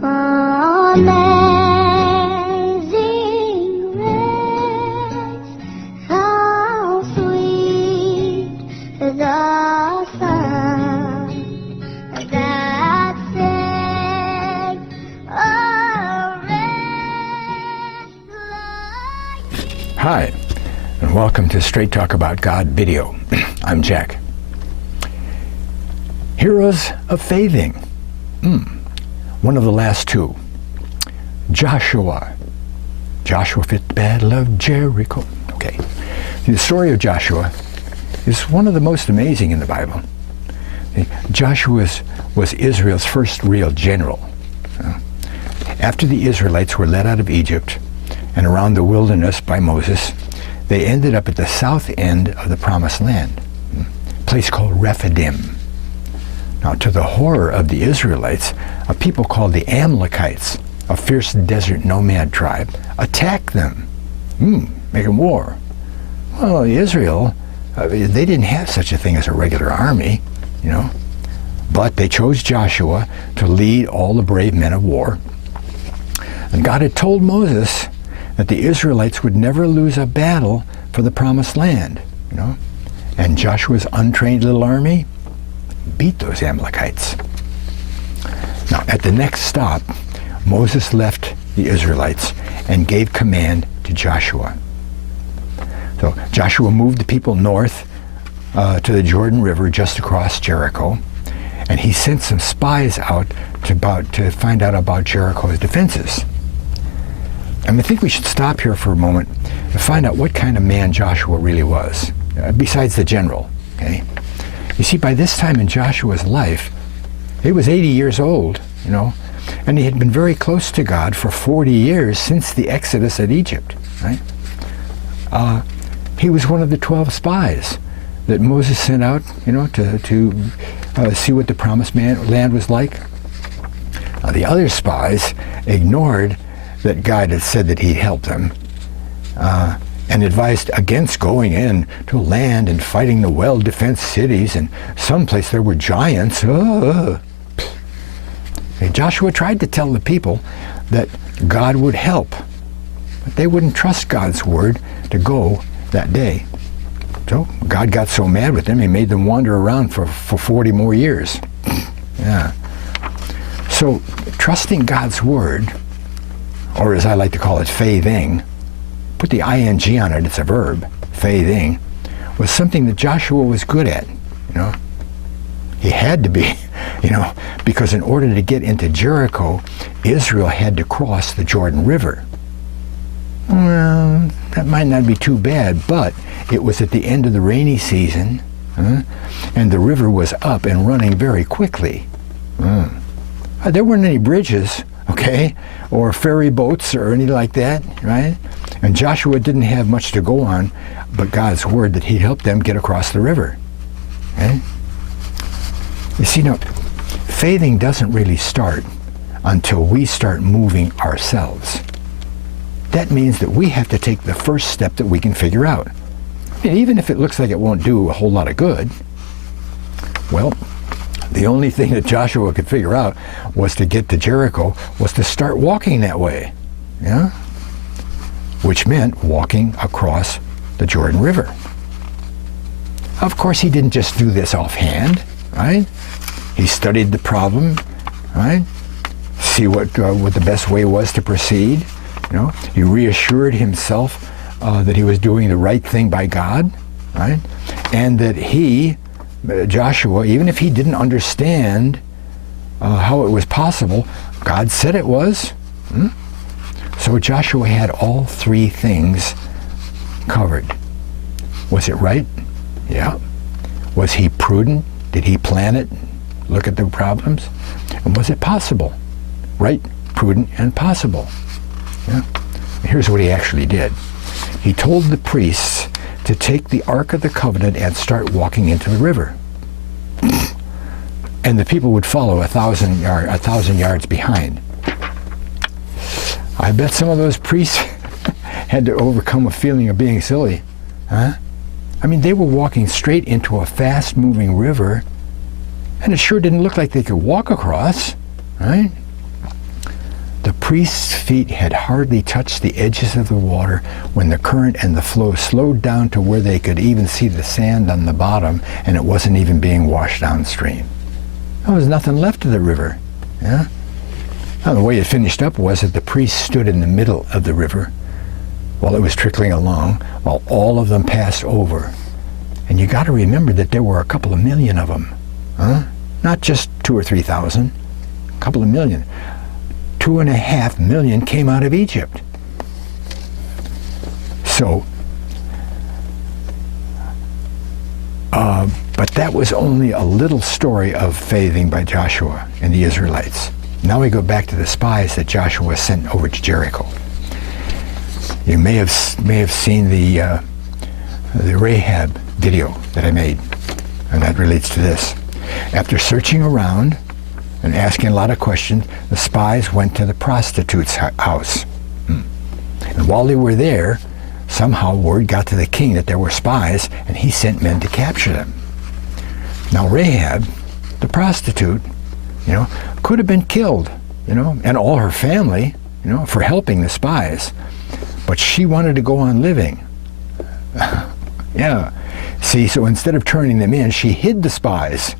Amazing grace, how sweet the sound that saved a wretch like me. Hi, and welcome to Straight Talk About God video. I'm Jack. Heroes of Faithing. One of the last two. Joshua. Joshua fit the battle of Jericho. Okay. The story of Joshua is one of the most amazing in the Bible. Joshua was Israel's first real general. After the Israelites were led out of Egypt and around the wilderness by Moses, they ended up at the south end of the Promised Land, a place called Rephidim. Now, to the horror of the Israelites, a people called the Amalekites, a fierce desert nomad tribe, attacked them, making war. Well, Israel, they didn't have such a thing as a regular army, but they chose Joshua to lead all the brave men of war. And God had told Moses that the Israelites would never lose a battle for the Promised Land, And Joshua's untrained little army beat those Amalekites. Now, at the next stop, Moses left the Israelites and gave command to Joshua. So Joshua moved the people north to the Jordan River just across Jericho, and he sent some spies out to find out about Jericho's defenses. And I think we should stop here for a moment to find out what kind of man Joshua really was, besides the general, okay? You see, by this time in Joshua's life, he was 80 years old, and he had been very close to God for 40 years since the Exodus at Egypt, right? He was one of the 12 spies that Moses sent out, to see what the Promised Land was like. The other spies ignored that God had said that he'd help them, and advised against going in to land and fighting the well-defensed cities, and someplace there were giants. Joshua tried to tell the people that God would help, but they wouldn't trust God's word to go that day. So God got so mad with them, he made them wander around for 40 more years. Yeah. So trusting God's word, or as I like to call it, faithing, put the ing on it, it's a verb, faithing, was something that Joshua was good at, He had to be, because in order to get into Jericho, Israel had to cross the Jordan River. Well, that might not be too bad, but it was at the end of the rainy season, and the river was up and running very quickly. There weren't any bridges, okay, or ferry boats or anything like that, right? And Joshua didn't have much to go on but God's word that he'd help them get across the river. Okay? You see, faithing doesn't really start until we start moving ourselves. That means that we have to take the first step that we can figure out. And even if it looks like it won't do a whole lot of good, well, the only thing that Joshua could figure out was to get to Jericho, was to start walking that way. Yeah? Which meant walking across the Jordan River. Of course, he didn't just do this offhand, right? He studied the problem, right? See what the best way was to proceed. He reassured himself that he was doing the right thing by God, right? And that Joshua, even if he didn't understand how it was possible, God said it was. So Joshua had all three things covered. Was it right? Yeah. Was he prudent? Did he plan it? Look at the problems? And was it possible? Right, prudent, and possible. Yeah. Here's what he actually did. He told the priests to take the Ark of the Covenant and start walking into the river. And the people would follow 1,000 yards behind. I bet some of those priests had to overcome a feeling of being silly. Huh? I mean, they were walking straight into a fast-moving river, and it sure didn't look like they could walk across, right? The priest's feet had hardly touched the edges of the water when the current and the flow slowed down to where they could even see the sand on the bottom, and it wasn't even being washed downstream. There was nothing left of the river. Yeah? Now, the way it finished up was that the priest stood in the middle of the river while it was trickling along, while all of them passed over. And you got to remember that there were a couple of million of them. Huh? Not just 2,000 or 3,000, a couple of million. 2.5 million came out of Egypt. So, but that was only a little story of faithing by Joshua and the Israelites. Now we go back to the spies that Joshua sent over to Jericho. You may have seen the Rahab video that I made, and that relates to this. After searching around and asking a lot of questions, the spies went to the prostitute's house. And while they were there, somehow word got to the king that there were spies, and he sent men to capture them. Now Rahab, the prostitute, could have been killed, and all her family, for helping the spies. But she wanted to go on living. Yeah. See, so instead of turning them in, she hid the spies,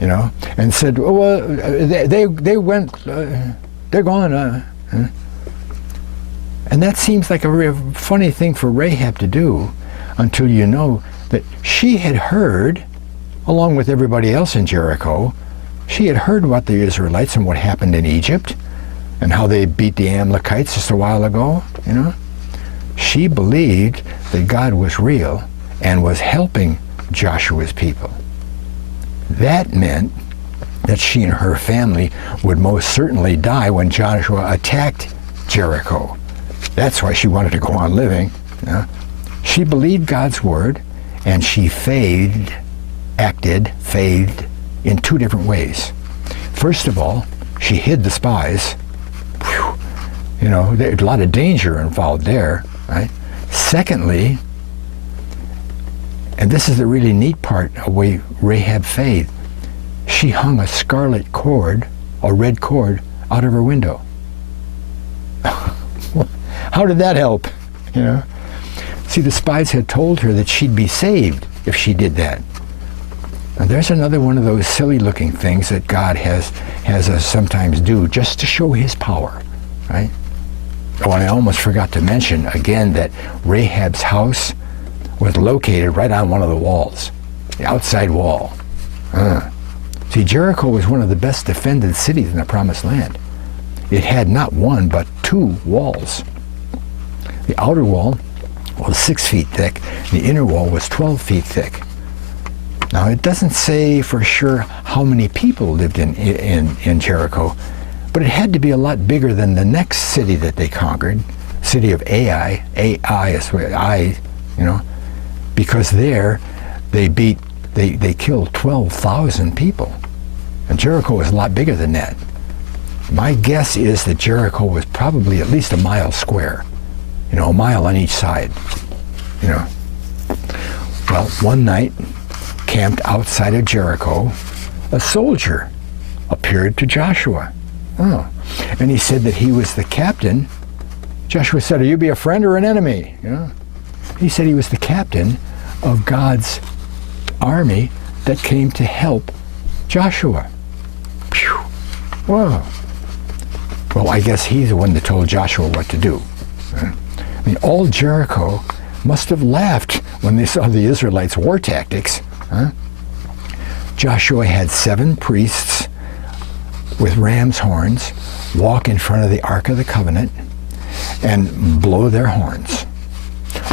and said, "Oh, well, they went, they're gone." And that seems like a real funny thing for Rahab to do, until you know that she had heard, along with everybody else in Jericho, she had heard about the Israelites and what happened in Egypt, and how they beat the Amalekites just a while ago. She believed that God was real and was helping Joshua's people. That meant that she and her family would most certainly die when Joshua attacked Jericho. That's why she wanted to go on living. She believed God's word, and she acted in two different ways. First of all, she hid the spies. There's a lot of danger involved there, right? Secondly, and this is the really neat part of way Rahab faith, she hung a scarlet cord, a red cord, out of her window. How did that help? See, the spies had told her that she'd be saved if she did that. And there's another one of those silly-looking things that God has us sometimes do just to show his power, right? Oh, and I almost forgot to mention again that Rahab's house was located right on one of the walls, the outside wall. See, Jericho was one of the best defended cities in the Promised Land. It had not one, but two walls. The outer wall was 6 feet thick, the inner wall was 12 feet thick. Now, it doesn't say for sure how many people lived in Jericho, but it had to be a lot bigger than the next city that they conquered, city of Ai. Ai is what because there they killed 12,000 people. And Jericho was a lot bigger than that. My guess is that Jericho was probably at least a mile square, a mile on each side. Well, one night, camped outside of Jericho, a soldier appeared to Joshua. And he said that he was the captain. Joshua said, "Are you be a friend or an enemy?" He said he was the captain of God's army that came to help Joshua. Phew. Whoa. Well, I guess he's the one that told Joshua what to do. All Jericho must have laughed when they saw the Israelites' war tactics. Joshua had 7 priests with ram's horns walk in front of the Ark of the Covenant and blow their horns.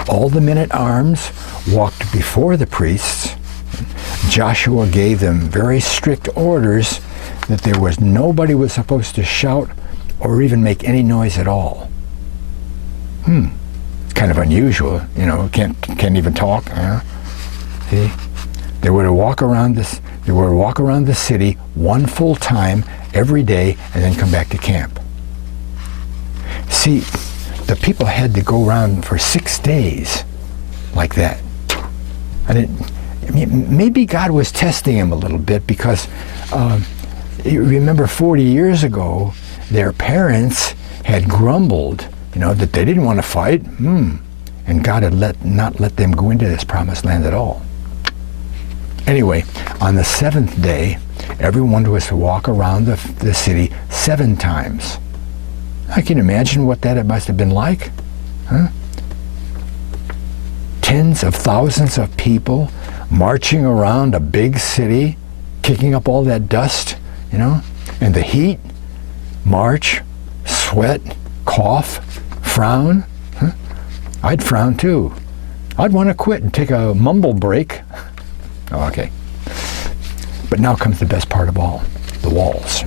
All the men at arms walked before the priests. Joshua gave them very strict orders that nobody was supposed to shout or even make any noise at all. It's kind of unusual, can't even talk. See? They were to walk around the city one full time every day and then come back to camp. See, the people had to go around for 6 days like that. And maybe God was testing them a little bit because you remember 40 years ago, their parents had grumbled, that they didn't want to fight, and God had not let them go into this promised land at all. Anyway, on the seventh day, everyone was to walk around the city 7 times. I can imagine what that must have been like. Huh? Tens of thousands of people marching around a big city, kicking up all that dust, and the heat, march, sweat, cough, frown. Huh? I'd frown too. I'd want to quit and take a mumble break. Oh, okay. But now comes the best part of all, the walls.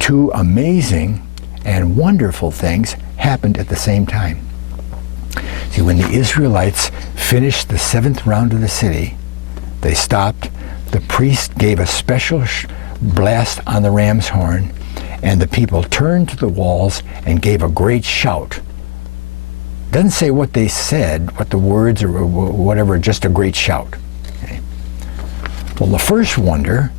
2 amazing and wonderful things happened at the same time. See, when the Israelites finished the 7th round of the city, they stopped. The priest gave a special blast on the ram's horn, and the people turned to the walls and gave a great shout. Doesn't say what they said, what the words or whatever, just a great shout. Okay. Well, the first wonder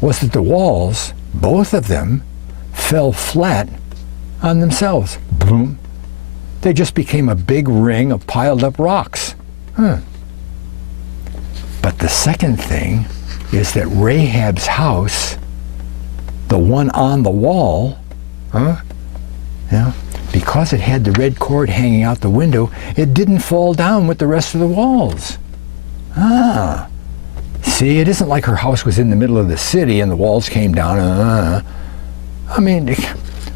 was that the walls, both of them, fell flat on themselves. Boom. They just became a big ring of piled up rocks. Huh. But the second thing is that Rahab's house, the one on the wall, because it had the red cord hanging out the window, it didn't fall down with the rest of the walls. See, it isn't like her house was in the middle of the city and the walls came down.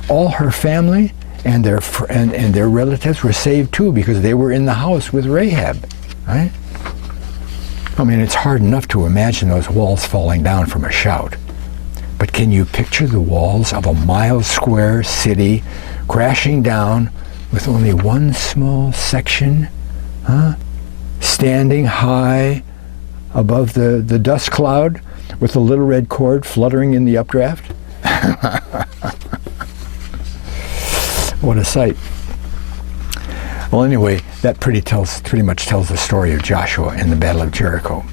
All her family and their relatives were saved too, because they were in the house with Rahab, right? It's hard enough to imagine those walls falling down from a shout. But can you picture the walls of a mile-square city crashing down with only one small section, standing high above the dust cloud with the little red cord fluttering in the updraft? What a sight. Well, anyway, that pretty much tells the story of Joshua and the Battle of Jericho.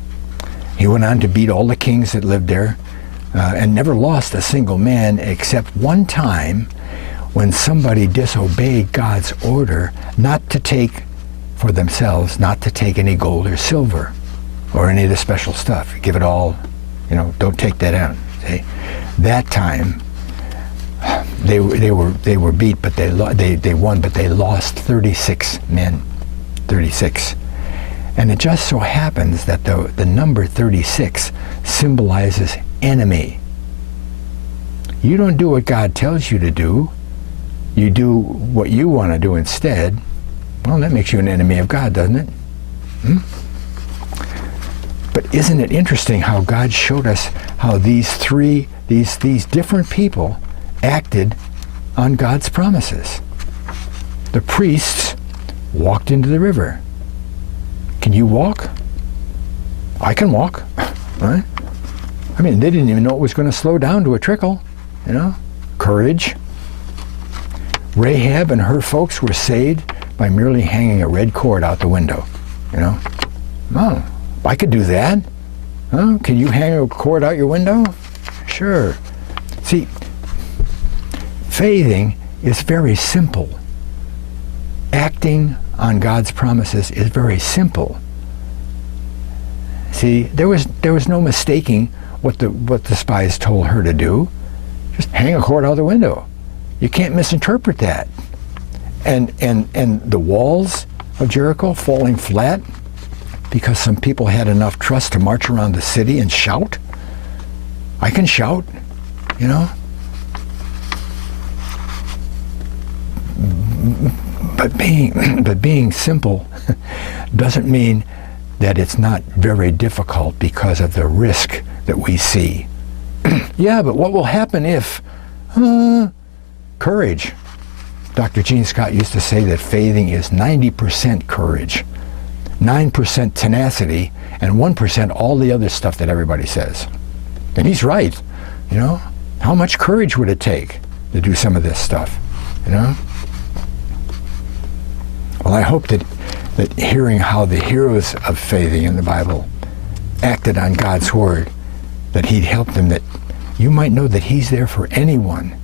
He went on to beat all the kings that lived there and never lost a single man, except one time when somebody disobeyed God's order not to take for themselves, not to take any gold or silver or any of the special stuff. Give it all, don't take that out. See? That time, they were beat, but they won, but they lost 36 men, 36. And it just so happens that the number 36 symbolizes enemy. You don't do what God tells you to do. You do what you want to do instead. Well, that makes you an enemy of God, doesn't it? But isn't it interesting how God showed us how these different people acted on God's promises? The priests walked into the river. Can you walk? I can walk, right? They didn't even know it was going to slow down to a trickle, Courage. Rahab and her folks were saved by merely hanging a red cord out the window, Oh, I could do that. Can you hang a cord out your window? Sure. See, faithing is very simple. Acting on God's promises is very simple. See, there was no mistaking what the spies told her to do. Just hang a cord out the window. You can't misinterpret that. And the walls of Jericho falling flat because some people had enough trust to march around the city and shout. I can shout, But being simple doesn't mean that it's not very difficult because of the risk that we see. Yeah, but what will happen if? Courage. Dr. Gene Scott used to say that faithing is 90% courage, 9% tenacity, and 1% all the other stuff that everybody says. And he's right. How much courage would it take to do some of this stuff? Well, I hope that hearing how the heroes of faithing in the Bible acted on God's word, that he'd help them, that you might know that he's there for anyone,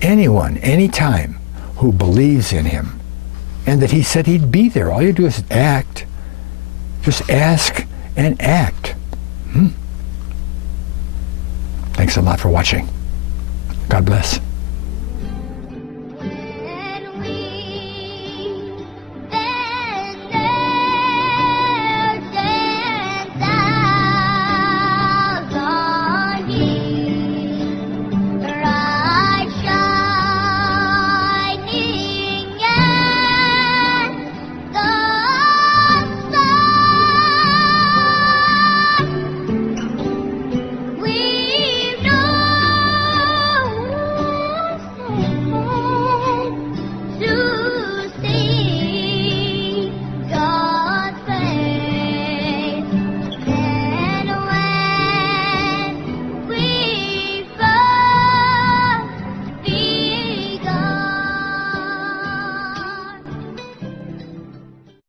anytime, who believes in him, and that he said he'd be there. All you do is act. Just ask and act. Thanks a lot for watching. God bless.